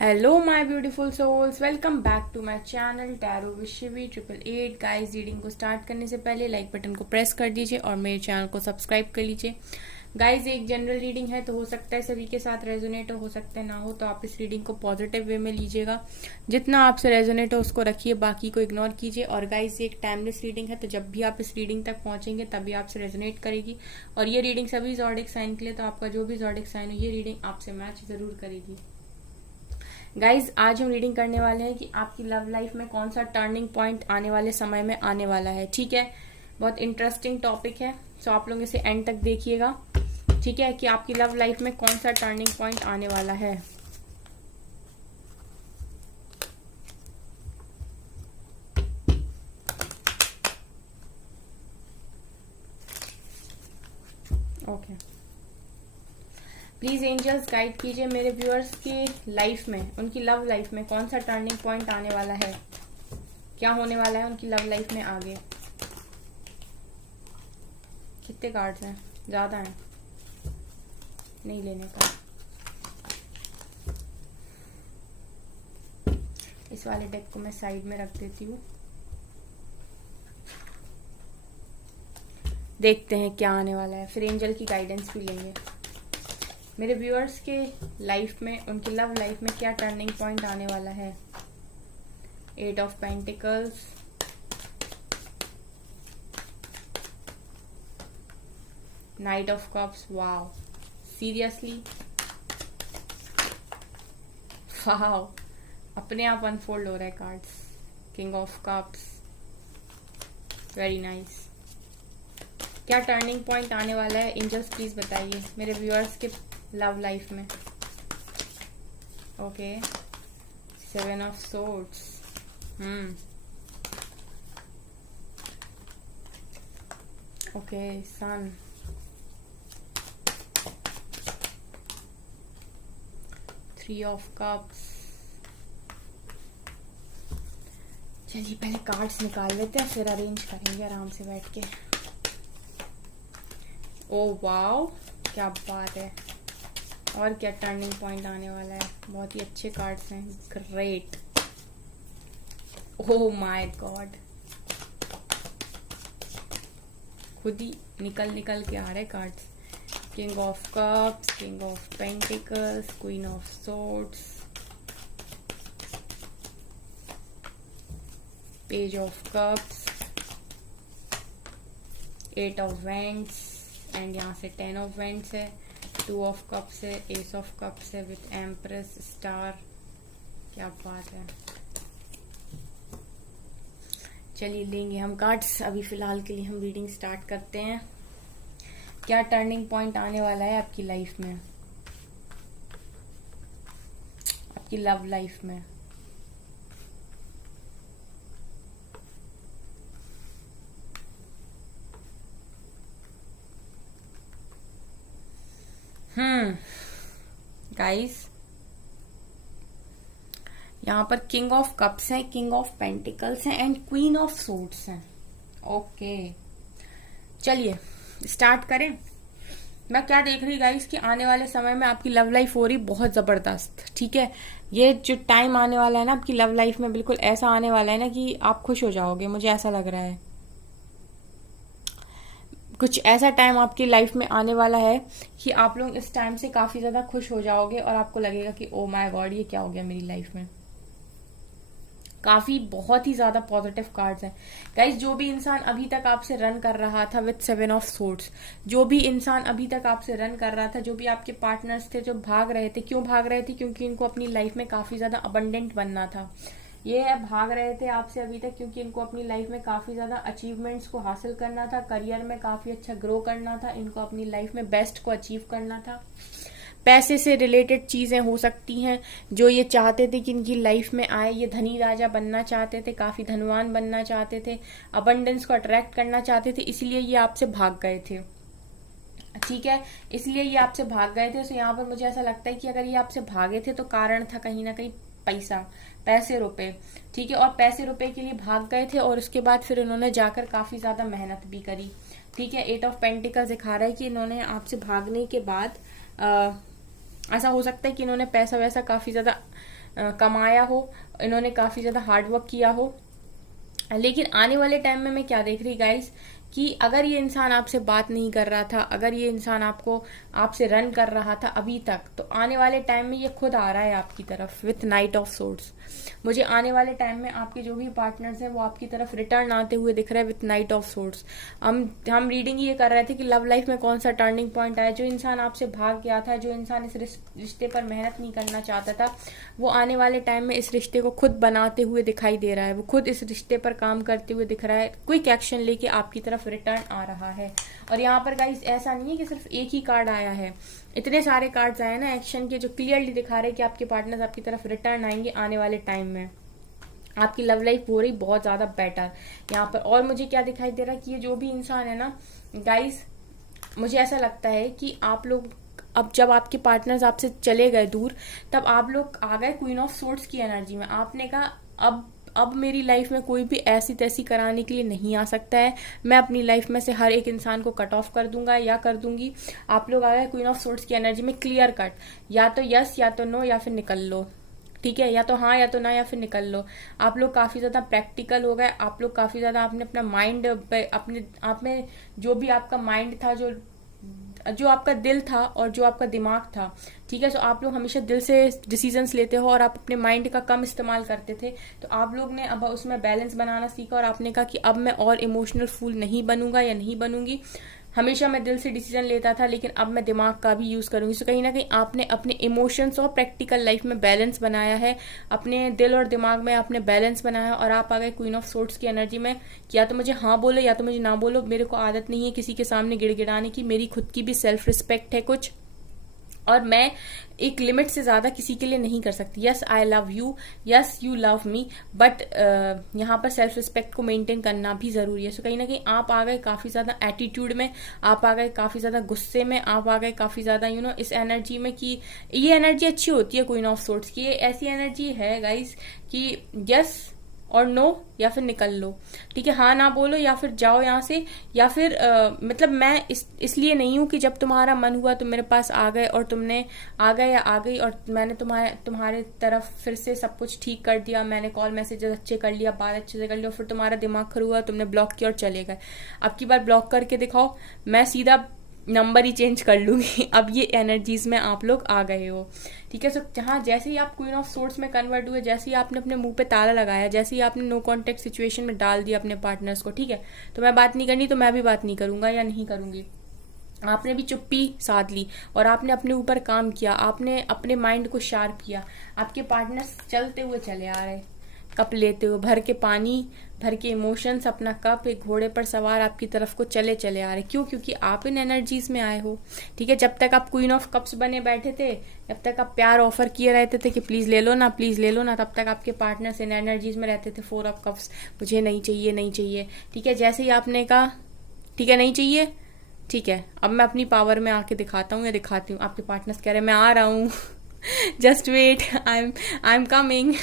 Hello my beautiful souls, welcome back to my channel tarot with Shivi 888। Guys, reading को start करने से पहले like button को press कर दीजिए और मेरे चैनल को सब्सक्राइब कर लीजिए। गाइस, एक जनरल रीडिंग है तो हो सकता है सभी के साथ रेजोनेट हो सकता है ना हो, तो आप इस रीडिंग को पॉजिटिव वे में लीजिएगा। जितना आपसे रेजोनेट हो उसको रखिए, बाकी को इग्नोर कीजिए। और गाइस, ये एक टाइमलेस रीडिंग है, तो जब भी आप इस रीडिंग तक पहुंचेंगे तभी आपसे रेजोनेट करेगी। और ये रीडिंग सभी ज़ोडिक साइन के लिए, तो आपका जो भी ज़ोडिक साइन हो ये रीडिंग आपसे मैच जरूर करेगी। गाइज, आज हम रीडिंग करने वाले हैं कि आपकी लव लाइफ में कौन सा टर्निंग पॉइंट आने वाले समय में आने वाला है। ठीक है, बहुत इंटरेस्टिंग टॉपिक है, सो आप लोग इसे एंड तक देखिएगा। ठीक है, कि आपकी लव लाइफ में कौन सा टर्निंग पॉइंट आने वाला है। ओके, प्लीज एंजल्स गाइड कीजिए मेरे व्यूअर्स की लाइफ में, उनकी लव लाइफ में कौन सा टर्निंग पॉइंट आने वाला है। क्या होने वाला है उनकी लव लाइफ में आगे। कितने कार्ड्स हैं? ज्यादा हैं, नहीं लेने का। इस वाले डेक को मैं साइड में रख देती हूँ। देखते हैं क्या आने वाला है, फिर एंजल की गाइडेंस भी लेंगे। मेरे व्यूअर्स के लाइफ में, उनकी लव लाइफ में क्या टर्निंग पॉइंट आने वाला है। 8 of pentacles, knight of cups. Wow, seriously wow, अपने आप अनफोल्ड हो रहा है cards. King of cups, very nice. क्या टर्निंग पॉइंट आने वाला है एंजल्स, प्लीज बताइए मेरे व्यूअर्स के लव लाइफ में। Okay, 7 of swords. Okay, sun, 3 of cups. चलिए पहले कार्ड्स निकाल लेते हैं, फिर अरेंज करेंगे आराम से बैठ के। ओ वाओ, क्या बात है। और क्या टर्निंग पॉइंट आने वाला है। बहुत ही अच्छे कार्ड्स हैं, ग्रेट। ओह माय गॉड, खुद ही निकल निकल के आ रहे cards. King of cups, king of pentacles, queen of swords, page of cups, 8 of vents and यहाँ से 10 ऑफ वेंट्स है, 2 ऑफ कप्स है, एस ऑफ कप्स है विथ एम्प्रेस स्टार। क्या बात है। चलिए लेंगे हम कार्ड्स। अभी फिलहाल के लिए हम रीडिंग स्टार्ट करते हैं। क्या टर्निंग पॉइंट आने वाला है आपकी लाइफ में, आपकी लव लाइफ में। गाइस, यहाँ पर किंग ऑफ कप्स है, किंग ऑफ पेंटिकल्स है एंड क्वीन ऑफ सोर्ड्स है। ओके, चलिए स्टार्ट करें। मैं क्या देख रही गाइस कि आने वाले समय में आपकी लव लाइफ हो रही बहुत जबरदस्त। ठीक है, ये जो टाइम आने वाला है ना आपकी लव लाइफ में, बिल्कुल ऐसा आने वाला है ना कि आप खुश हो जाओगे, मुझे ऐसा लग रहा है। कुछ ऐसा टाइम आपकी लाइफ में आने वाला है कि आप लोग इस टाइम से काफी ज्यादा खुश हो जाओगे और आपको लगेगा कि ओ माय गॉड, ये क्या हो गया मेरी लाइफ में। काफी बहुत ही ज्यादा पॉजिटिव कार्ड्स हैं गाइस। जो भी इंसान अभी तक आपसे रन कर रहा था विथ 7 ऑफ सोर्ड्स, जो भी इंसान अभी तक आपसे रन कर रहा था, जो भी आपके पार्टनर्स थे जो भाग रहे थे, क्यों भाग रहे थे? क्योंकि इनको अपनी लाइफ में काफी ज्यादा अबंडेंट बनना था। ये है, भाग रहे थे आपसे अभी तक क्योंकि इनको अपनी लाइफ में काफी ज्यादा अचीवमेंट्स को हासिल करना था, करियर में काफी अच्छा ग्रो करना था, इनको अपनी लाइफ में बेस्ट को अचीव करना था। पैसे से रिलेटेड चीजें हो सकती हैं जो ये चाहते थे कि इनकी लाइफ में आए। ये धनी राजा बनना चाहते थे, काफी धनवान बनना चाहते थे, अबंडेंस को अट्रैक्ट करना चाहते थे, इसलिए ये आपसे भाग गए थे। ठीक है, इसलिए ये आपसे भाग गए थे। तो यहाँ पर मुझे ऐसा लगता है कि अगर ये आपसे भागे थे तो कारण था कहीं ना कहीं पैसा, पैसे रुपए। ठीक है, और पैसे रुपए के लिए भाग गए थे और उसके बाद फिर इन्होंने जाकर काफी ज्यादा मेहनत भी करी। ठीक है, 8 ऑफ पेंटिकल्स दिखा रहा है कि इन्होंने आपसे भागने के बाद ऐसा हो सकता है कि इन्होंने पैसा वैसा काफी ज्यादा कमाया हो, इन्होंने काफी ज्यादा हार्डवर्क किया हो। लेकिन आने वाले टाइम में मैं क्या देख रही गाइस, कि अगर ये इंसान आपसे बात नहीं कर रहा था, अगर ये इंसान आपसे रन कर रहा था अभी तक, तो आने वाले टाइम में ये खुद आ रहा है आपकी तरफ विथ नाइट ऑफ सोर्ड्स। मुझे आने वाले टाइम में आपके जो भी पार्टनर्स हैं वो आपकी तरफ रिटर्न आते हुए दिख रहे हैं विथ नाइट ऑफ सोर्ड्स। हम रीडिंग ये कर रहे थे कि लव लाइफ में कौन सा टर्निंग पॉइंट आया। जो इंसान आपसे भाग गया था, जो इंसान इस रिश्ते पर मेहनत नहीं करना चाहता था, वो आने वाले टाइम में इस रिश्ते को खुद बनाते हुए दिखाई दे रहा है। वो खुद इस रिश्ते पर काम करते हुए दिख रहा है, क्विक एक्शन लेके आपकी तरफ रिटर्न आ रहा है। और यहाँ पर गाइस ऐसा नहीं है कि सिर्फ एक ही कार्ड आया है, इतने सारे कार्ड्स आए ना एक्शन के, जो क्लियरली दिखा रहे हैं कि आपके पार्टनर्स आपकी तरफ रिटर्न आएंगे आने वाले टाइम में। आपकी लव लाइफ हो रही बहुत ज्यादा बेटर यहाँ पर। और मुझे क्या दिखाई दे रहा है कि ये जो भी इंसान है ना गाइस, मुझे ऐसा लगता है कि आप लोग अब जब आपके पार्टनर्स आपसे चले गए दूर, तब आप लोग आ गए क्वीन ऑफ सोर्ड्स की एनर्जी में। आपने कहा अब मेरी लाइफ में कोई भी ऐसी तैसी कराने के लिए नहीं आ सकता है, मैं अपनी लाइफ में से हर एक इंसान को कट ऑफ कर दूंगा या कर दूंगी। आप लोग आ गए क्वीन ऑफ सोर्ड्स की एनर्जी में, क्लियर कट, या तो यस या तो नो या फिर निकल लो, ठीक है, या तो हाँ या तो ना या फिर निकल लो। आप लोग काफी ज्यादा प्रैक्टिकल हो गए, आप लोग काफी ज्यादा आपने अपना माइंड अपने आप में जो भी आपका माइंड था, जो आपका दिल था और जो आपका दिमाग था, ठीक है, तो आप लोग हमेशा दिल से डिसीजंस लेते हो और आप अपने माइंड का कम इस्तेमाल करते थे। तो आप लोग ने अब उसमें बैलेंस बनाना सीखा और आपने कहा कि अब मैं और इमोशनल फूल नहीं बनूंगा या नहीं बनूंगी। हमेशा मैं दिल से डिसीजन लेता था, लेकिन अब मैं दिमाग का भी यूज करूंगी। तो कहीं ना कहीं आपने अपने इमोशंस और प्रैक्टिकल लाइफ में बैलेंस बनाया है, अपने दिल और दिमाग में आपने बैलेंस बनाया और आप आ गए क्वीन ऑफ सोर्ड्स की एनर्जी में। या तो मुझे हाँ बोलो या तो मुझे ना बोलो, मेरे को आदत नहीं है किसी के सामने गिड़गिड़ाने की, मेरी खुद की भी सेल्फ रिस्पेक्ट है कुछ, और मैं एक लिमिट से ज्यादा किसी के लिए नहीं कर सकती। Yes I love you, yes you love me, but यहाँ पर सेल्फ रिस्पेक्ट को मेंटेन करना भी जरूरी है। सो कहीं ना कहीं आप आ गए काफी ज्यादा एटीट्यूड में, आप आ गए काफी ज्यादा गुस्से में, आप आ गए काफी ज्यादा इस एनर्जी में, कि ये एनर्जी अच्छी होती है क्वीन ऑफ सोर्ड्स की। ये ऐसी एनर्जी है गाइस कि यस और नो या फिर निकल लो, ठीक है, हाँ ना बोलो या फिर जाओ यहाँ से, या फिर मतलब मैं इसलिए नहीं हूं कि जब तुम्हारा मन हुआ तुम मेरे पास आ गए और तुमने आ गए या आ गई और मैंने तुम्हारे तरफ फिर से सब कुछ ठीक कर दिया, मैंने कॉल मैसेजेस अच्छे कर लिया, बात अच्छे से कर लिया, फिर तुम्हारा दिमाग खराब हुआ, तुमने ब्लॉक किया और चले गए। अब की बार ब्लॉक करके दिखाओ, मैं सीधा नंबर ही चेंज कर लूंगी। अब ये एनर्जीज में आप लोग आ गए हो, ठीक है। सो जहां जैसे ही आप क्वीन ऑफ सोर्ड्स में कन्वर्ट हुए, जैसे ही आपने अपने मुंह पे ताला लगाया, जैसे ही आपने नो कांटेक्ट सिचुएशन में डाल दिया अपने पार्टनर्स को, ठीक है, तो मैं बात नहीं करनी तो मैं भी बात नहीं करूंगा या नहीं करूंगी। आपने भी चुप्पी साध ली और आपने अपने ऊपर काम किया, आपने अपने माइंड को शार्प किया। आपके पार्टनर्स चलते हुए चले आ रहे, कप लेते हुए, भर के पानी, भर के इमोशंस, अपना कप एक घोड़े पर सवार आपकी तरफ को चले चले आ रहे। क्यों? क्योंकि आप इन एनर्जीज में आए हो, ठीक है। जब तक आप क्वीन ऑफ कप्स बने बैठे थे, जब तक आप प्यार ऑफर किए रहते थे कि प्लीज ले लो ना, प्लीज ले लो ना, तब तक आपके पार्टनर्स इन एनर्जीज में रहते थे, 4 ऑफ कप्स, मुझे नहीं चाहिए नहीं चाहिए, ठीक है। जैसे ही आपने कहा ठीक है नहीं चाहिए, ठीक है, अब मैं अपनी पावर में आके दिखाता हूँ या दिखाती हूँ, आपके पार्टनर्स कह रहे हैं मैं आ रहा हूँ, just wait, I am coming.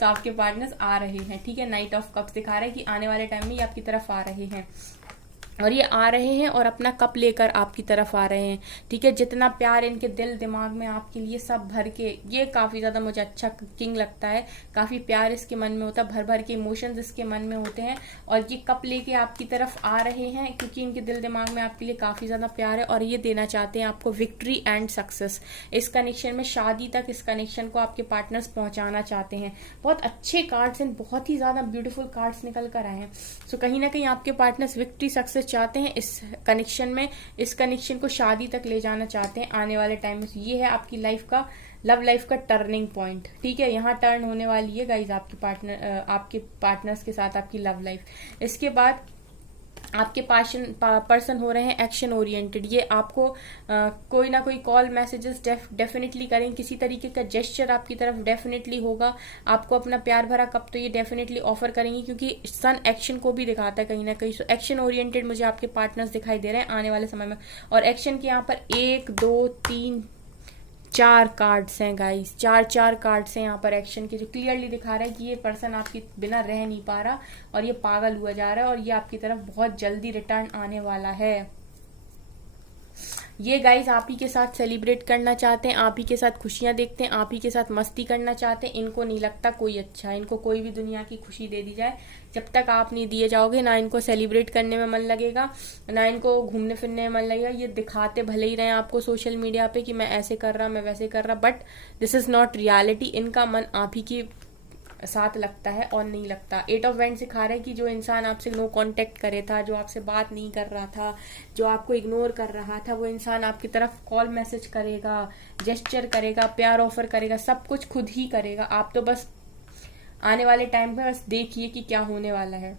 तो आपके पार्टनर्स आ रहे हैं, ठीक है। नाइट ऑफ कप्स दिखा रहा है कि आने वाले टाइम में ये आपकी तरफ आ रहे हैं, और ये आ रहे हैं और अपना कप लेकर आपकी तरफ आ रहे हैं, ठीक है। जितना प्यार इनके दिल दिमाग में आपके लिए सब भर के, ये काफी ज्यादा मुझे अच्छा किंग लगता है, काफी प्यार इसके मन में होता है, भर भर के इमोशंस इसके मन में होते हैं, और ये कप लेके आपकी तरफ आ रहे हैं क्योंकि इनके दिल दिमाग में आपके लिए काफी ज्यादा प्यार है, और ये देना चाहते हैं आपको विक्ट्री एंड सक्सेस। इस कनेक्शन में शादी तक इस कनेक्शन को आपके पार्टनर्स पहुंचाना चाहते हैं। बहुत अच्छे कार्ड्स हैं, बहुत ही ज्यादा ब्यूटीफुल कार्ड्स निकल कर आए हैं। सो कहीं ना कहीं आपके पार्टनर्स विक्ट्री सक्सेस चाहते हैं इस कनेक्शन में, इस कनेक्शन को शादी तक ले जाना चाहते हैं आने वाले टाइम में। ये है आपकी लाइफ का, लव लाइफ का टर्निंग पॉइंट, ठीक है। यहाँ टर्न होने वाली है गाइज आपके पार्टनर्स के साथ आपकी लव लाइफ। इसके बाद आपके पर्सन हो रहे हैं एक्शन ओरिएंटेड। ये आपको कोई ना कोई कॉल मैसेजेस डेफिनेटली करें, किसी तरीके का जेस्चर आपकी तरफ डेफिनेटली होगा, आपको अपना प्यार भरा कप तो ये डेफिनेटली ऑफर करेंगी, क्योंकि सन एक्शन को भी दिखाता है कहीं ना कहीं। सो एक्शन ओरिएंटेड मुझे आपके पार्टनर्स दिखाई दे रहे हैं आने वाले समय में। और एक्शन के यहाँ पर 1 2 3 4 कार्ड्स हैं गाइस, 4 कार्ड्स हैं यहाँ पर एक्शन के, जो क्लियरली दिखा रहा है कि ये पर्सन आपके बिना रह नहीं पा रहा और ये पागल हुआ जा रहा है, और ये आपकी तरफ बहुत जल्दी रिटर्न आने वाला है। ये गाइस आप ही के साथ सेलिब्रेट करना चाहते हैं, आप ही के साथ खुशियां देखते हैं, आप ही के साथ मस्ती करना चाहते हैं। इनको नहीं लगता कोई अच्छा है, इनको कोई भी दुनिया की खुशी दे दी जाए, जब तक आप नहीं दिए जाओगे ना इनको सेलिब्रेट करने में मन लगेगा, ना इनको घूमने फिरने में मन लगेगा। ये दिखाते भले ही रहे आपको सोशल मीडिया पे कि मैं ऐसे कर रहा, मैं वैसे कर रहा, but this is not reality. इनका मन आप ही की साथ लगता है और नहीं लगता। 8 ऑफ वैंड सिखा रहा है कि जो इंसान आपसे नो कांटेक्ट करे था, जो आपसे बात नहीं कर रहा था, जो आपको इग्नोर कर रहा था, वो इंसान आपकी तरफ कॉल मैसेज करेगा, जेस्चर करेगा, प्यार ऑफर करेगा, सब कुछ खुद ही करेगा। आप तो बस आने वाले टाइम पे बस देखिए कि क्या होने वाला है,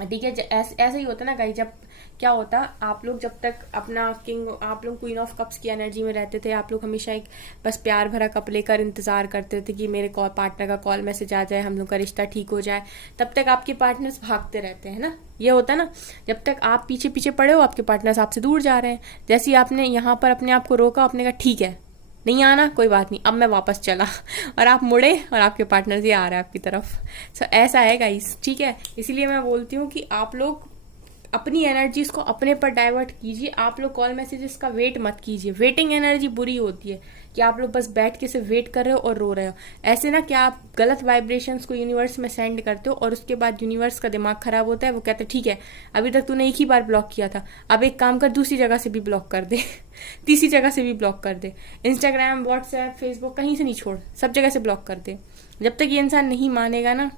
ठीक है। ऐसे ही होता ना गाइस, जब क्या होता, आप लोग जब तक अपना किंग, आप लोग क्वीन ऑफ कप्स की एनर्जी में रहते थे, आप लोग हमेशा एक बस प्यार भरा कप लेकर इंतजार करते थे कि मेरे पार्टनर का कॉल मैसेज आ जाए, हम लोग का रिश्ता ठीक हो जाए। तब तक आपके पार्टनर्स भागते रहते हैं ना, ये होता ना। जब तक आप पीछे पीछे पड़े हो, आपके पार्टनर्स आपसे दूर जा रहे हैं। जैसे ही आपने यहाँ पर अपने आप को रोका, आपने कहा ठीक है नहीं आना, कोई बात नहीं, अब मैं वापस चला, और आप मुड़े और आपके पार्टनर ही आ रहा है आपकी तरफ। सो ऐसा है गाइस, ठीक है। इसीलिए मैं बोलती हूँ कि आप लोग अपनी एनर्जीज को अपने पर डाइवर्ट कीजिए। आप लोग कॉल मैसेजेस का वेट मत कीजिए, वेटिंग एनर्जी बुरी होती है कि आप लोग बस बैठ के सिर्फ वेट कर रहे हो और रो रहे हो। ऐसे ना क्या आप गलत वाइब्रेशंस को यूनिवर्स में सेंड करते हो, और उसके बाद यूनिवर्स का दिमाग खराब होता है। वो कहते हैं ठीक है अभी तक तूने एक ही बार ब्लॉक किया था, अब एक काम कर, दूसरी जगह से भी ब्लॉक कर दे तीसरी जगह से भी ब्लॉक कर दे, इंस्टाग्राम, व्हाट्सएप, फेसबुक कहीं से नहीं छोड़, सब जगह से ब्लॉक कर दे। जब तक ये इंसान नहीं मानेगा ना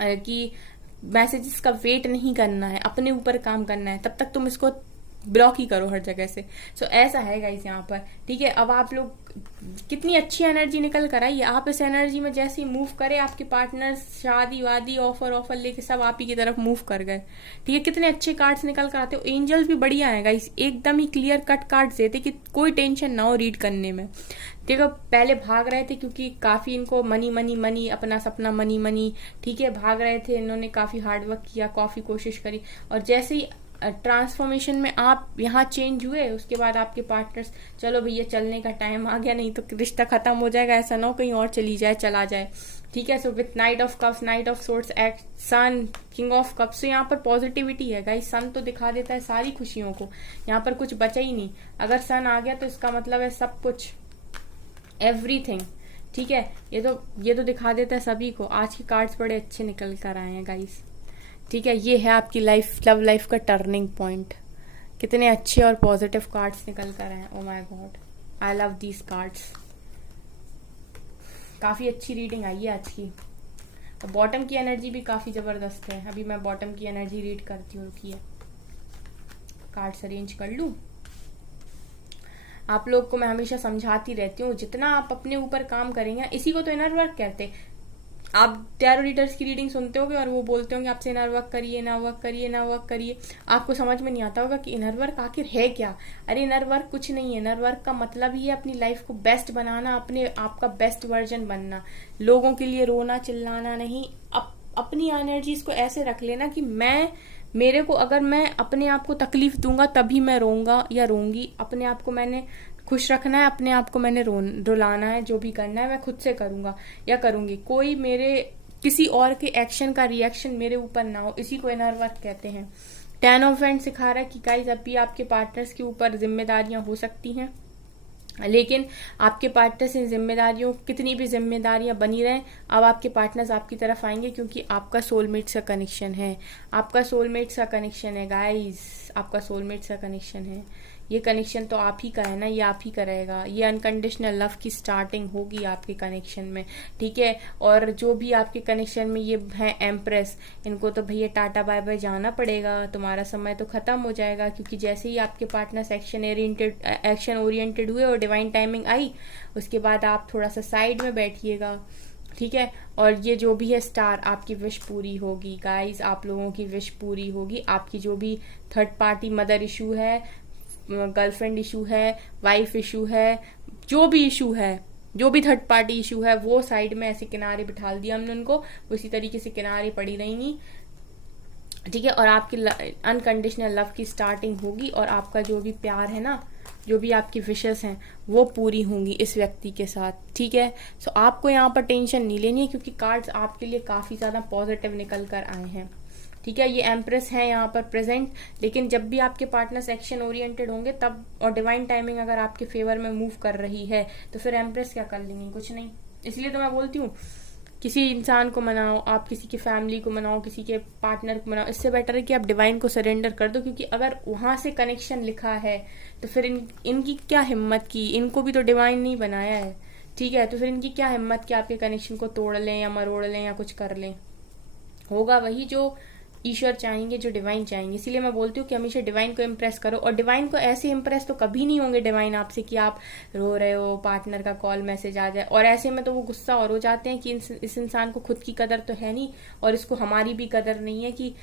कि मैसेजेस का वेट नहीं करना है, अपने ऊपर काम करना है, तब तक तुम इसको ब्लॉक ही करो हर जगह से। सो ऐसा है गाइस यहाँ पर, ठीक है। अब आप लोग कितनी अच्छी एनर्जी निकल कर आई, आप इस एनर्जी में जैसे ही मूव करें, आपके पार्टनर शादी वादी ऑफर लेके सब आप ही की तरफ मूव कर गए, ठीक है। कितने अच्छे कार्ड्स निकल कर आते हो, एंजल्स भी बढ़िया है गाइस, एकदम ही क्लियर कट कार्ड्स देते कि कोई टेंशन ना हो रीड करने में। देखो पहले भाग रहे थे क्योंकि काफी इनको मनी मनी मनी, अपना सपना मनी मनी, ठीक है, भाग रहे थे, इन्होंने काफी हार्डवर्क किया, काफी कोशिश करी, और जैसे ही ट्रांसफॉर्मेशन में आप यहाँ चेंज हुए, उसके बाद आपके पार्टनर्स चलो भैया चलने का टाइम आ गया, नहीं तो रिश्ता खत्म हो जाएगा, ऐसा ना हो कहीं और चला जाए, ठीक है। So with knight of cups, knight of swords, act sun, king of cups, तो यहाँ पर पॉजिटिविटी है गाइस। सन तो दिखा देता है सारी खुशियों को, यहाँ पर कुछ बचा ही नहीं। अगर सन आ गया तो इसका मतलब है सब कुछ, एवरीथिंग, ठीक है। ये तो दिखा देता है सभी को। आज के कार्ड्स बड़े अच्छे निकल कर आए हैं गाइस, ठीक है। ये है आपकी लाइफ, लव लाइफ का टर्निंग पॉइंट। कितने अच्छे और पॉजिटिव कार्ड्स निकल कर आए हैं, oh my God, I love these cards. काफी अच्छी रीडिंग आई है आज की। तो बॉटम की एनर्जी भी काफी जबरदस्त है। अभी मैं बॉटम की एनर्जी रीड करती हूँ, रुकिए कार्ड्स अरेंज कर लूं। आप लोग को मैं हमेशा समझाती रहती हूँ, जितना आप अपने ऊपर काम करेंगे, इसी को तो इनर वर्क कहते हैं। आप टैरो रीडर्स की रीडिंग सुनते होगे और वो बोलते होंगे आपसे इनर वर्क करिए, इनर वर्क करिए, इनर वर्क करिए। आपको समझ में नहीं आता होगा कि इनर वर्क आखिर है क्या। अरे इनर वर्क कुछ नहीं है, इनर वर्क का मतलब ही है अपनी लाइफ को बेस्ट बनाना, अपने आप का बेस्ट वर्जन बनना, लोगों के लिए रोना चिल्लाना नहीं। अपनी एनर्जीज को ऐसे रख लेना कि मेरे को अगर मैं अपने आप को तकलीफ दूंगा तभी मैं रोऊंगा या रोऊंगी। अपने आप को मैंने खुश रखना है, अपने आप को मैंने रुलाना है, जो भी करना है मैं खुद से करूंगा या करूंगी। कोई मेरे किसी और के एक्शन का रिएक्शन मेरे ऊपर ना हो, इसी को इनर वर्क कहते हैं। 10 ऑफ वैंड सिखा रहा है कि गाइस अब भी आपके पार्टनर्स के ऊपर जिम्मेदारियां हो सकती हैं, लेकिन आपके पार्टनर से जिम्मेदारियों, कितनी भी जिम्मेदारियां बनी रहें, अब आपके पार्टनर्स आपकी तरफ आएंगे क्योंकि आपका सोलमेट्स का कनेक्शन है। आपका सोलमेट्स का कनेक्शन है गाइस, आपका सोलमेट्स का कनेक्शन है। ये कनेक्शन तो आप ही का है ना, ये आप ही का रहेगा। ये अनकंडीशनल लव की स्टार्टिंग होगी आपके कनेक्शन में, ठीक है। और जो भी आपके कनेक्शन में ये है एम्प्रेस, इनको तो भैया टाटा बाय बाय जाना पड़ेगा, तुम्हारा समय तो खत्म हो जाएगा। क्योंकि जैसे ही आपके पार्टनर्स एक्शन ओरिएंटेड हुए और डिवाइन टाइमिंग आई, उसके बाद आप थोड़ा सा साइड में बैठिएगा, ठीक है। और ये जो भी है स्टार, आपकी विश पूरी होगी गाइस, आप लोगों की विश पूरी होगी। आपकी जो भी थर्ड पार्टी मदर इशू है, गर्लफ्रेंड इशू है, वाइफ इशू है, जो भी इशू है, जो भी थर्ड पार्टी इशू है, वो साइड में ऐसे किनारे बिठा दिया हमने उनको, उसी तरीके से किनारे पड़ी रहेंगी, ठीक है। और आपकी अनकंडीशनल लव की स्टार्टिंग होगी और आपका जो भी प्यार है ना, जो भी आपकी विशेस हैं वो पूरी होंगी इस व्यक्ति के साथ, ठीक है। सो आपको यहाँ पर टेंशन नहीं लेनी है क्योंकि कार्ड्स आपके लिए काफी ज्यादा पॉजिटिव निकल कर आए हैं। ठीक है, ये एम्प्रेस है यहाँ पर प्रेजेंट, लेकिन जब भी आपके पार्टनर्स एक्शन ओरिएंटेड होंगे तब, और डिवाइन टाइमिंग अगर आपके फेवर में मूव कर रही है तो फिर एम्प्रेस क्या कर लेंगी, कुछ नहीं। इसलिए तो मैं बोलती हूँ किसी इंसान को मनाओ, आप किसी की फैमिली को मनाओ, किसी के पार्टनर को मनाओ, इससे बेटर है कि आप डिवाइन को सरेंडर कर दो, क्योंकि अगर वहां से कनेक्शन लिखा है तो फिर इनकी क्या हिम्मत की, इनको भी तो डिवाइन नहीं बनाया है, ठीक है, तो फिर इनकी क्या हिम्मत कि आपके कनेक्शन को तोड़ लें या मरोड़ लें या कुछ कर लें। होगा वही जो ईश्वर चाहेंगे, जो डिवाइन चाहेंगे। इसीलिए मैं बोलती हूँ कि हमेशा डिवाइन को इम्प्रेस करो, और डिवाइन को ऐसे इम्प्रेस तो कभी नहीं होंगे डिवाइन आपसे कि आप रो रहे हो, पार्टनर का कॉल मैसेज आ जाए, और ऐसे में तो वो गुस्सा और हो जाते हैं कि इस इंसान को खुद की कदर तो है नहीं और इसको हमारी भी कदर नहीं है, कि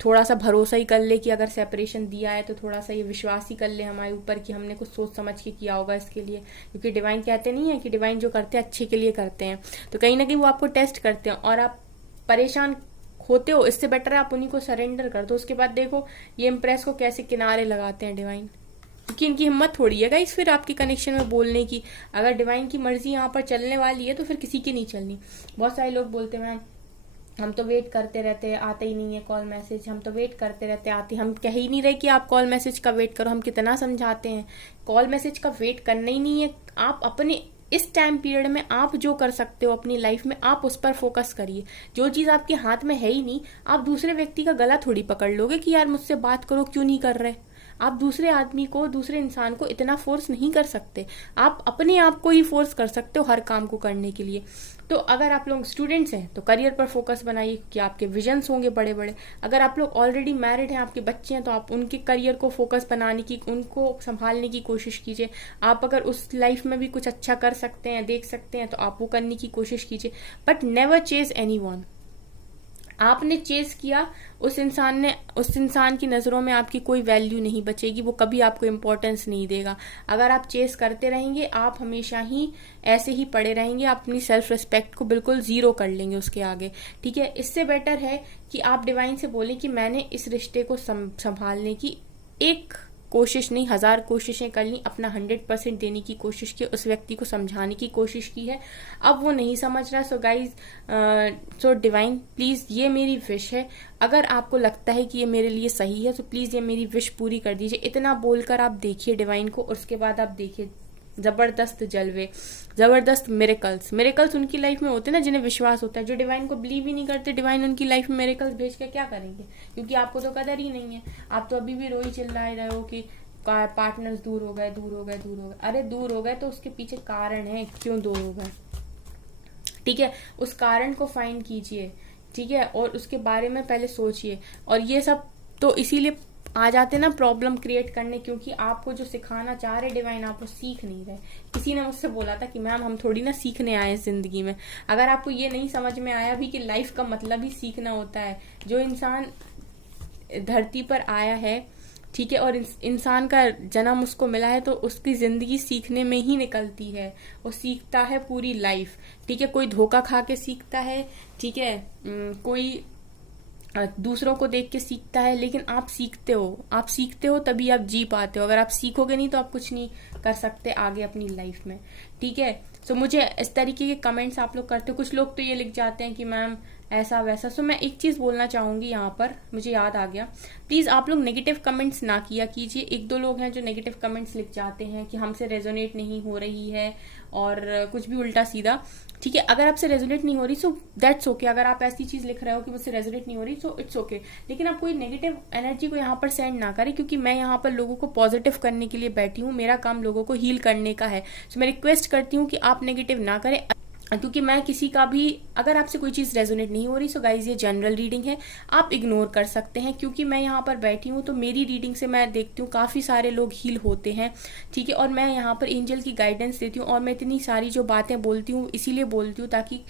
थोड़ा सा भरोसा ही कर ले कि अगर सेपरेशन दिया है तो थोड़ा सा ये विश्वास ही कर ले हमारे ऊपर कि हमने कुछ सोच समझ के किया होगा इसके लिए, क्योंकि डिवाइन कहते नहीं है कि डिवाइन जो करते हैं अच्छे के लिए करते हैं, तो कहीं ना कहीं वो आपको टेस्ट करते हैं और आप परेशान होते हो। इससे बेटर है आप उन्हीं को सरेंडर कर दो। उसके बाद देखो ये इम्प्रेस को कैसे किनारे लगाते हैं डिवाइन, क्योंकि इनकी हिम्मत थोड़ी है गाइस फिर आपके कनेक्शन में बोलने की। अगर डिवाइन की मर्जी यहाँ पर चलने वाली है तो फिर किसी की नहीं चलनी। बहुत सारे लोग बोलते हैं मैम हम तो वेट करते रहते हैं, आते ही नहीं है कॉल मैसेज, हम तो वेट करते रहते हैं, आते, हम कह ही नहीं रहे कि आप कॉल मैसेज का वेट करो, हम कितना समझाते हैं, कॉल मैसेज का वेट करना ही नहीं है। आप अपने इस टाइम पीरियड में आप जो कर सकते हो अपनी लाइफ में आप उस पर फोकस करिए। जो चीज आपके हाथ में है ही नहीं, आप दूसरे व्यक्ति का गला थोड़ी पकड़ लोगे कि यार मुझसे बात करो, क्यों नहीं कर रहे। आप दूसरे आदमी को, दूसरे इंसान को इतना फोर्स नहीं कर सकते, आप अपने आप को ही फोर्स कर सकते हो हर काम को करने के लिए। तो अगर आप लोग स्टूडेंट्स हैं तो करियर पर फोकस बनाइए कि आपके विजन्स होंगे बड़े बड़े। अगर आप लोग ऑलरेडी मैरिड हैं, आपके बच्चे हैं, तो आप उनके करियर को फोकस बनाने की, उनको संभालने की कोशिश कीजिए। आप अगर उस लाइफ में भी कुछ अच्छा कर सकते हैं, देख सकते हैं, तो आप वो करने की कोशिश कीजिए, बट नेवर चेज एनीवन। आपने चेस किया, उस इंसान की नजरों में आपकी कोई वैल्यू नहीं बचेगी, वो कभी आपको इम्पोर्टेंस नहीं देगा। अगर आप चेस करते रहेंगे आप हमेशा ही ऐसे ही पड़े रहेंगे, आप अपनी सेल्फ रिस्पेक्ट को बिल्कुल जीरो कर लेंगे उसके आगे। ठीक है, इससे बेटर है कि आप डिवाइन से बोलें कि मैंने इस रिश्ते को संभालने की एक कोशिश नहीं 1000 कोशिशें कर ली, अपना 100% देने की कोशिश की, उस व्यक्ति को समझाने की कोशिश की है, अब वो नहीं समझ रहा। So guys, so divine please, ये मेरी विश है, अगर आपको लगता है कि ये मेरे लिए सही है तो प्लीज ये मेरी विश पूरी कर दीजिए। इतना बोलकर आप देखिए डिवाइन को, और उसके बाद आप देखिए जबरदस्त जलवे, जबरदस्त मिरेकल्स उनकी लाइफ में होते हैं ना जिन्हें विश्वास होता है। जो डिवाइन को बिलीव ही नहीं करते, डिवाइन उनकी लाइफ में मिरेकल्स भेज के क्या करेंगे, क्योंकि आपको तो कदर ही नहीं है। आप तो अभी भी रो ही चिल्ला रहे हो कि पार्टनर्स दूर हो गए, दूर हो गए, दूर हो गए। अरे दूर हो गए तो उसके पीछे कारण है क्यों दूर हो गए, ठीक है, उस कारण को फाइंड कीजिए, ठीक है, और उसके बारे में पहले सोचिए। और ये सब तो इसीलिए आ जाते ना प्रॉब्लम क्रिएट करने, क्योंकि आपको जो सिखाना चाह रहे डिवाइन आप वो सीख नहीं रहे। किसी ने मुझसे बोला था कि मैम हम थोड़ी ना सीखने आए जिंदगी में। अगर आपको ये नहीं समझ में आया भी कि लाइफ का मतलब ही सीखना होता है, जो इंसान धरती पर आया है, ठीक है, और इंसान का जन्म उसको मिला है, तो उसकी जिंदगी सीखने में ही निकलती है। वो सीखता है पूरी लाइफ, ठीक है, कोई धोखा खा के सीखता है, ठीक है, कोई दूसरों को देख के सीखता है, लेकिन आप सीखते हो तभी आप जी पाते हो। अगर आप सीखोगे नहीं तो आप कुछ नहीं कर सकते आगे अपनी लाइफ में, ठीक है। सो मुझे इस तरीके के कमेंट्स आप लोग करते हो। कुछ लोग तो ये लिख जाते हैं कि मैम ऐसा वैसा। सो मैं एक चीज बोलना चाहूंगी यहाँ पर, मुझे याद आ गया, प्लीज आप लोग नेगेटिव कमेंट्स ना किया कीजिए। 1-2 लोग हैं जो नेगेटिव कमेंट्स लिख जाते हैं कि हमसे रेजोनेट नहीं हो रही है और कुछ भी उल्टा सीधा, ठीक है। अगर आपसे रेजोनेट नहीं हो रही सो दैट्स ओके। अगर आप ऐसी चीज लिख रहे हो कि मुझसे रेजोनेट नहीं हो रही सो इट्स ओके, लेकिन आप कोई नेगेटिव एनर्जी को यहाँ पर सेंड ना करें, क्योंकि मैं यहाँ पर लोगों को पॉजिटिव करने के लिए बैठी हूँ। मेरा काम लोगों को हील करने का है। सो मैं रिक्वेस्ट करती हूँ कि आप नेगेटिव ना करें, क्योंकि मैं किसी का भी, अगर आपसे कोई चीज रेजोनेट नहीं हो रही सो गाइज ये जनरल रीडिंग है, आप इग्नोर कर सकते हैं। क्योंकि मैं यहाँ पर बैठी हूँ तो मेरी रीडिंग से मैं देखती हूँ काफी सारे लोग हील होते हैं, ठीक है, और मैं यहाँ पर एंजल की गाइडेंस देती हूँ। और मैं इतनी सारी जो बातें बोलती हूँ इसीलिए बोलती हूँ ताकि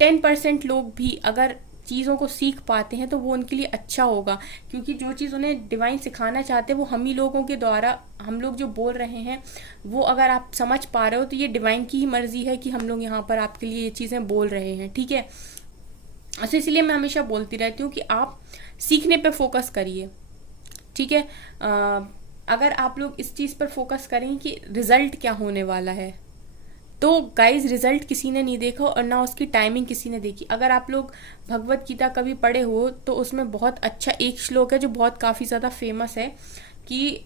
10% लोग भी अगर चीज़ों को सीख पाते हैं तो वो उनके लिए अच्छा होगा। क्योंकि जो चीज़ उन्हें डिवाइन सिखाना चाहते हैं वो हम ही लोगों के द्वारा, हम लोग जो बोल रहे हैं वो अगर आप समझ पा रहे हो तो ये डिवाइन की ही मर्जी है कि हम लोग यहाँ पर आपके लिए ये चीज़ें बोल रहे हैं, ठीक है। अच्छा, इसलिए मैं हमेशा बोलती रहती हूँ कि आप सीखने पे फोकस करिए, ठीक है। अगर आप लोग इस चीज़ पर फोकस करें कि रिजल्ट क्या होने वाला है, तो गाइज रिजल्ट किसी ने नहीं देखा और ना उसकी टाइमिंग किसी ने देखी। अगर आप लोग भगवत गीता कभी पढ़े हो तो उसमें बहुत अच्छा एक श्लोक है जो बहुत काफ़ी ज़्यादा फेमस है कि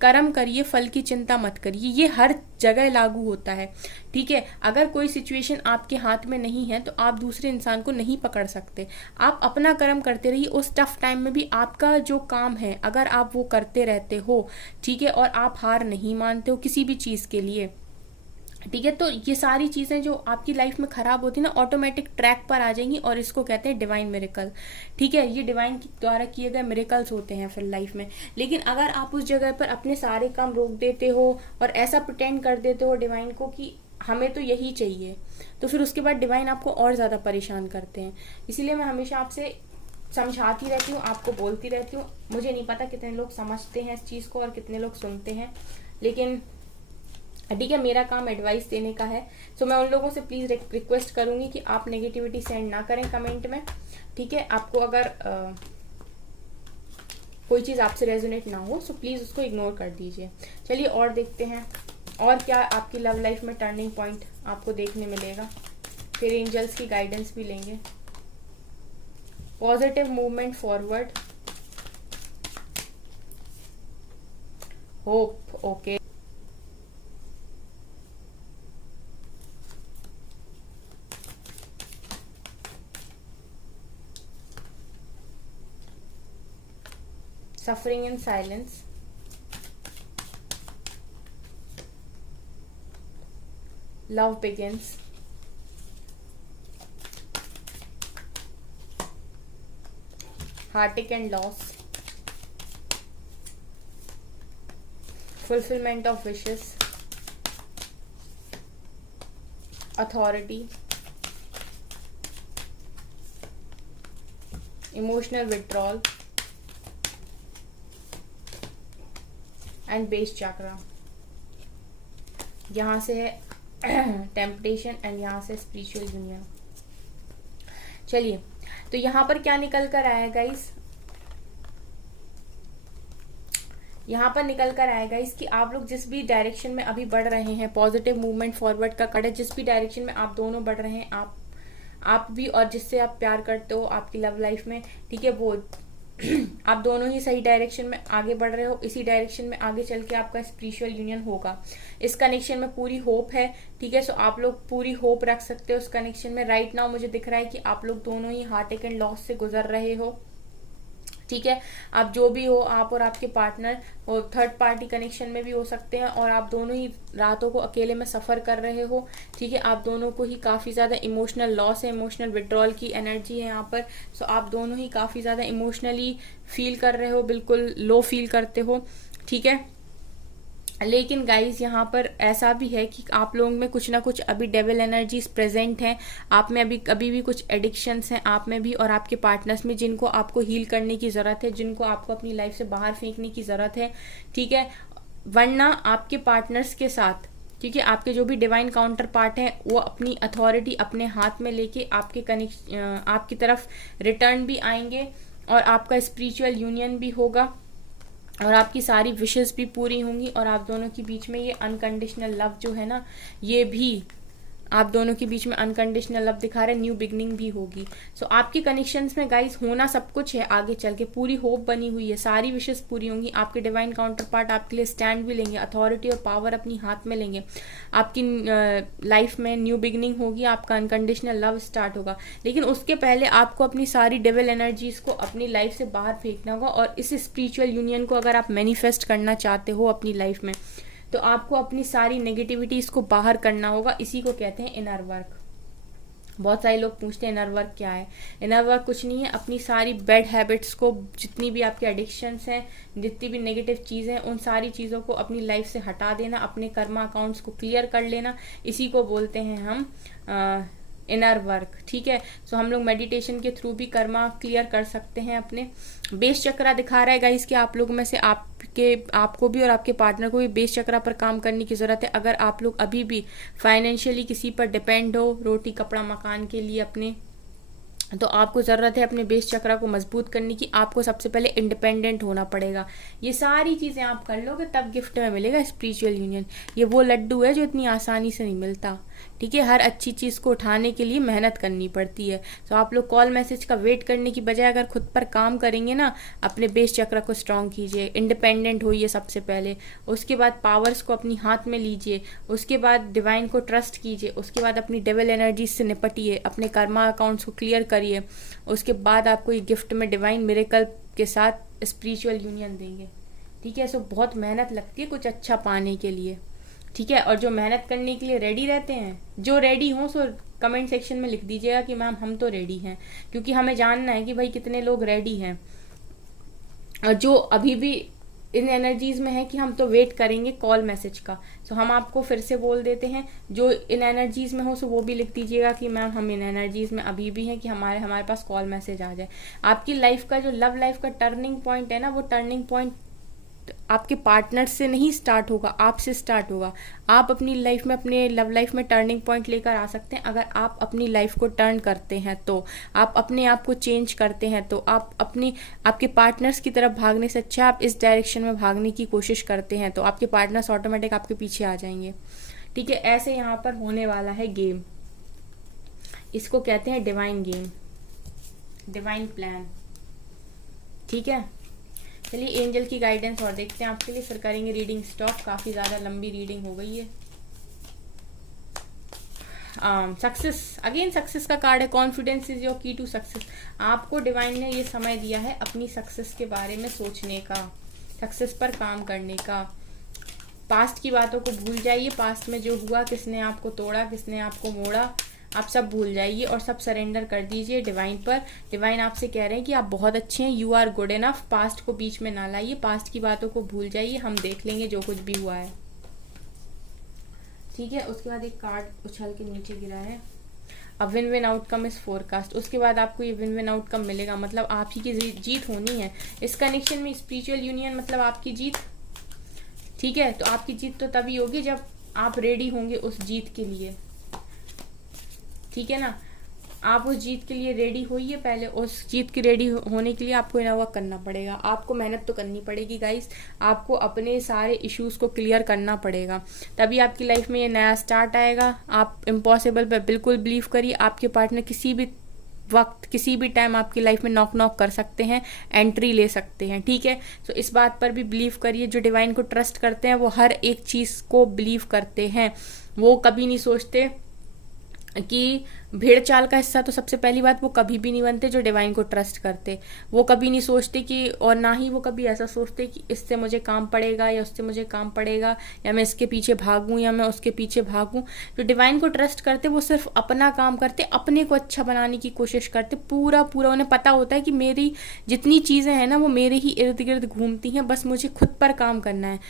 कर्म करिए फल की चिंता मत करिए। ये हर जगह लागू होता है, ठीक है। अगर कोई सिचुएशन आपके हाथ में नहीं है तो आप दूसरे इंसान को नहीं पकड़ सकते। आप अपना कर्म करते रहिए, उस टफ टाइम में भी आपका जो काम है अगर आप वो करते रहते हो, ठीक है, और आप हार नहीं मानते हो किसी भी चीज़ के लिए, ठीक है, तो ये सारी चीज़ें जो आपकी लाइफ में खराब होती है ना ऑटोमेटिक ट्रैक पर आ जाएंगी और इसको कहते हैं डिवाइन मिरेकल, ठीक है। ये डिवाइन के द्वारा किए गए मिरेकल्स होते हैं फिर लाइफ में। लेकिन अगर आप उस जगह पर अपने सारे काम रोक देते हो और ऐसा प्रिटेंड कर देते हो डिवाइन को कि हमें तो यही चाहिए, तो फिर उसके बाद डिवाइन आपको और ज़्यादा परेशान करते हैं। इसीलिए मैं हमेशा आपसे समझाती रहती हूँ, आपको बोलती रहती हूँ। मुझे नहीं पता कितने लोग समझते हैं इस चीज़ को और कितने लोग सुनते हैं, लेकिन ठीक है, मेरा काम एडवाइस देने का है। सो मैं उन लोगों से प्लीज़ रिक्वेस्ट करूंगी कि आप नेगेटिविटी सेंड ना करें कमेंट में, ठीक है। आपको अगर कोई चीज़ आपसे रेजोनेट ना हो सो प्लीज़ उसको इग्नोर कर दीजिए। चलिए और देखते हैं और क्या आपकी लव लाइफ में टर्निंग पॉइंट आपको देखने मिलेगा। फिर एंजल्स की गाइडेंस भी लेंगे। Positive movement forward, hope, okay, suffering in silence, love begins, heartache and loss, fulfillment of wishes, authority, emotional withdrawal and base chakra. यहाँ से है टेम्पटेशन एंड यहाँ से स्पिरिचुअल यूनियन। चलिए, तो यहाँ पर क्या निकल कर आया गाइस, यहाँ पर निकल कर आएगा इसकी आप लोग जिस भी डायरेक्शन में अभी बढ़ रहे हैं, पॉजिटिव मूवमेंट फॉरवर्ड का कार्ड है, जिस भी डायरेक्शन में आप दोनों बढ़ रहे हैं, आप भी और जिससे आप प्यार करते हो आपकी लव लाइफ में, ठीक है, वो आप दोनों ही सही डायरेक्शन में आगे बढ़ रहे हो। इसी डायरेक्शन में आगे चल के आपका स्पिरिचुअल यूनियन होगा। इस कनेक्शन में पूरी होप है, ठीक है। सो आप लोग पूरी होप रख सकते हो उस कनेक्शन में। राइट नाउ मुझे दिख रहा है कि आप लोग दोनों ही हार्ट एंड लॉस से गुजर रहे हो, ठीक है। आप जो भी हो, आप और आपके पार्टनर और थर्ड पार्टी कनेक्शन में भी हो सकते हैं, और आप दोनों ही रातों को अकेले में सफर कर रहे हो, ठीक है। आप दोनों को ही काफी ज्यादा इमोशनल लॉस है, इमोशनल विड्रॉल की एनर्जी है यहाँ पर। सो आप दोनों ही काफी ज्यादा इमोशनली फील कर रहे हो, बिल्कुल लो फील करते हो, ठीक है। लेकिन गाइज यहाँ पर ऐसा भी है कि आप लोगों में कुछ ना कुछ अभी डेविल एनर्जीज प्रेजेंट हैं। आप में अभी भी कुछ एडिक्शंस हैं आप में भी और आपके पार्टनर्स में, जिनको आपको हील करने की जरूरत है, जिनको आपको अपनी लाइफ से बाहर फेंकने की जरूरत है, ठीक है। वरना आपके पार्टनर्स के साथ, ठीक है, आपके जो भी डिवाइन काउंटर पार्ट हैं वो अपनी अथॉरिटी अपने हाथ में लेके आपकी तरफ रिटर्न भी आएंगे और आपका स्पिरिचुअल यूनियन भी होगा और आपकी सारी विशेस भी पूरी होंगी और आप दोनों के बीच में ये अनकंडीशनल लव जो है ना, ये भी आप दोनों के बीच में अनकंडीशनल लव दिखा रहे, न्यू बिगनिंग भी होगी। सो आपके कनेक्शंस में गाइस होना सब कुछ है, आगे चल के पूरी होप बनी हुई है, सारी विशेस पूरी होंगी। आपके डिवाइन काउंटर पार्ट आपके लिए स्टैंड भी लेंगे, अथॉरिटी और पावर अपनी हाथ में लेंगे। आपकी लाइफ में न्यू बिगनिंग होगी, आपका अनकंडीशनल लव स्टार्ट होगा। लेकिन उसके पहले आपको अपनी सारी डेविल एनर्जीज को अपनी लाइफ से बाहर फेंकना होगा। और इस स्पिरिचुअल यूनियन को अगर आप मैनिफेस्ट करना चाहते हो अपनी लाइफ में, तो आपको अपनी सारी नेगेटिविटीज को बाहर करना होगा। इसी को कहते हैं इनर वर्क। बहुत सारे लोग पूछते हैं इनर वर्क क्या है। इनर वर्क कुछ नहीं है, अपनी सारी बैड हैबिट्स को, जितनी भी आपके एडिक्शंस हैं, जितनी भी नेगेटिव चीजें हैं, उन सारी चीजों को अपनी लाइफ से हटा देना, अपने कर्मा अकाउंट्स को क्लियर कर लेना। इसी को बोलते हैं हम इनर वर्क, ठीक है। सो हम लोग मेडिटेशन के थ्रू भी कर्मा क्लियर कर सकते हैं अपने। बेस चक्रा दिखा रहा है गाइस कि आप लोगों में से आपको भी और आपके पार्टनर को भी बेस चक्रा पर काम करने की जरूरत है। अगर आप लोग अभी भी फाइनेंशियली किसी पर डिपेंड हो, रोटी कपड़ा मकान के लिए अपने, तो आपको ज़रूरत है अपने बेस चक्र को मजबूत करने की। आपको सबसे पहले इंडिपेंडेंट होना पड़ेगा। ये सारी चीज़ें आप कर लोगे तब गिफ्ट में मिलेगा स्पिरिचुअल यूनियन। ये वो लड्डू है जो इतनी आसानी से नहीं मिलता, ठीक है। हर अच्छी चीज़ को उठाने के लिए मेहनत करनी पड़ती है। तो आप लोग कॉल मैसेज का वेट करने की बजाय अगर खुद पर काम करेंगे ना, अपने बेस चक्र को स्ट्रांग कीजिए, इंडिपेंडेंट होइए सबसे पहले। उसके बाद पावर्स को अपनी हाथ में लीजिए, उसके बाद डिवाइन को ट्रस्ट कीजिए, उसके बाद अपनी डेविल एनर्जी से निपटिए, अपने कर्मा अकाउंट्स को क्लियर करिए। उसके बाद आपको ये गिफ्ट में डिवाइन मिरेकल के साथ स्पिरिचुअल यूनियन देंगे, ठीक है। सो बहुत मेहनत लगती है कुछ अच्छा पाने के लिए, ठीक है। और जो मेहनत करने के लिए रेडी रहते हैं, जो रेडी हों सो कमेंट सेक्शन में लिख दीजिएगा कि मैम हम तो रेडी हैं, क्योंकि हमें जानना है कि भाई कितने लोग रेडी हैं। और जो अभी भी इन एनर्जीज में है कि हम तो वेट करेंगे कॉल मैसेज का, सो हम आपको फिर से बोल देते हैं, जो इन एनर्जीज में हो सो वो भी लिख दीजिएगा कि मैम हम इन एनर्जीज में अभी भी हैं कि हमारे पास कॉल मैसेज आ जाए। आपकी लाइफ का जो लव लाइफ का टर्निंग पॉइंट है ना, वो टर्निंग पॉइंट आपके पार्टनर से नहीं स्टार्ट होगा, आपसे स्टार्ट होगा। आप अपनी लाइफ में, अपने लव लाइफ में टर्निंग पॉइंट लेकर आ सकते हैं अगर आप अपनी लाइफ को टर्न करते हैं, तो आप अपने आप को चेंज करते हैं, तो आप आपके पार्टनर्स की तरफ भागने से अच्छा आप इस डायरेक्शन में भागने की कोशिश करते हैं, तो आपके पार्टनर्स ऑटोमेटिक आपके पीछे आ जाएंगे, ठीक है। ऐसे यहाँ पर होने वाला है गेम, इसको कहते हैं डिवाइन गेम, डिवाइन प्लान, ठीक है। चलिए एंजल की गाइडेंस और देखते हैं आपके लिए, फिर करेंगे रीडिंग स्टॉप। काफी ज्यादा लंबी रीडिंग हो गई है। सक्सेस, अगेन सक्सेस का कार्ड है। कॉन्फिडेंस इज योर की टू सक्सेस। आपको डिवाइन ने ये समय दिया है अपनी सक्सेस के बारे में सोचने का, सक्सेस पर काम करने का। पास्ट की बातों को भूल जाइए, पास्ट में जो हुआ, किसने आपको तोड़ा, किसने आपको मोड़ा, आप सब भूल जाइए और सब सरेंडर कर दीजिए डिवाइन पर। डिवाइन आपसे कह रहे हैं कि आप बहुत अच्छे हैं, you are good enough. Past को बीच में ना लाइए, पास्ट की बातों को भूल जाइए, हम देख लेंगे जो कुछ भी हुआ है, ठीक है। उसके बाद एक कार्ड उछल के नीचे गिरा है, अब win win outcome is forecast. उसके बाद आपको ये विन विन आउटकम मिलेगा, मतलब आप ही की जीत होनी है इस कनेक्शन में। स्पिरिचुअल यूनियन मतलब आपकी जीत, ठीक है। तो आपकी जीत तो तभी होगी जब आप रेडी होंगे उस जीत के लिए, ठीक है ना। आप उस जीत के लिए रेडी होइए पहले। उस जीत के रेडी होने के लिए आपको इनोवा करना पड़ेगा, आपको मेहनत तो करनी पड़ेगी गाइस। आपको अपने सारे इश्यूज को क्लियर करना पड़ेगा, तभी आपकी लाइफ में ये नया स्टार्ट आएगा। आप इम्पॉसिबल पर बिल्कुल बिलीव करिए। आपके पार्टनर किसी भी वक्त, किसी भी टाइम आपकी लाइफ में नॉक नॉक कर सकते हैं, एंट्री ले सकते हैं, ठीक है। तो इस बात पर भी बिलीव करिए। जो डिवाइन को ट्रस्ट करते हैं वो हर एक चीज को बिलीव करते हैं। वो कभी नहीं सोचते कि भेड़ चाल का हिस्सा, तो सबसे पहली बात वो कभी भी नहीं बनते जो डिवाइन को ट्रस्ट करते। वो कभी नहीं सोचते कि, और ना ही वो कभी ऐसा सोचते कि इससे मुझे काम पड़ेगा या उससे मुझे काम पड़ेगा, या मैं इसके पीछे भागूं या मैं उसके पीछे भागूं। जो डिवाइन को ट्रस्ट करते वो सिर्फ अपना काम करते, अपने को अच्छा बनाने की कोशिश करते। पूरा पूरा उन्हें पता होता है कि मेरी जितनी चीजें हैं ना वो मेरे ही इर्द गिर्द घूमती हैं, बस मुझे खुद पर काम करना है।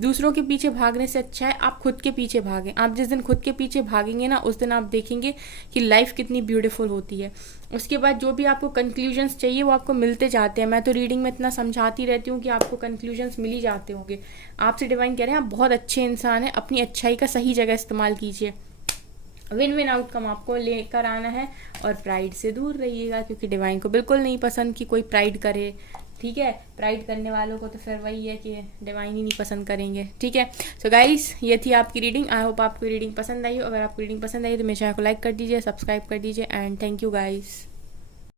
दूसरों के पीछे भागने से अच्छा है आप खुद के पीछे भागें। आप जिस दिन खुद के पीछे भागेंगे ना, उस दिन आप देखेंगे कि लाइफ कितनी ब्यूटीफुल होती है। उसके बाद जो भी आपको कंक्लूजन्स चाहिए वो आपको मिलते जाते हैं। मैं तो रीडिंग में इतना समझाती रहती हूँ कि आपको कंक्लूजन्स मिल ही जाते होंगे। आपसे डिवाइन कह रहे हैं आप बहुत अच्छे इंसान हैं, अपनी अच्छाई का सही जगह इस्तेमाल कीजिए। विन विन आउटकम आपको लेकर आना है, और प्राइड से दूर रहिएगा, क्योंकि डिवाइन को बिल्कुल नहीं पसंद कि कोई प्राइड करे, ठीक है। प्राइड करने वालों को तो फिर वही है कि डिवाइन ही नहीं पसंद करेंगे, ठीक है। सो गाइस, ये थी आपकी रीडिंग। आई होप आपको रीडिंग पसंद आई हो। अगर आपको रीडिंग पसंद आई तो मेरे चैनल को लाइक कर दीजिए, सब्सक्राइब कर दीजिए, एंड थैंक यू गाइस।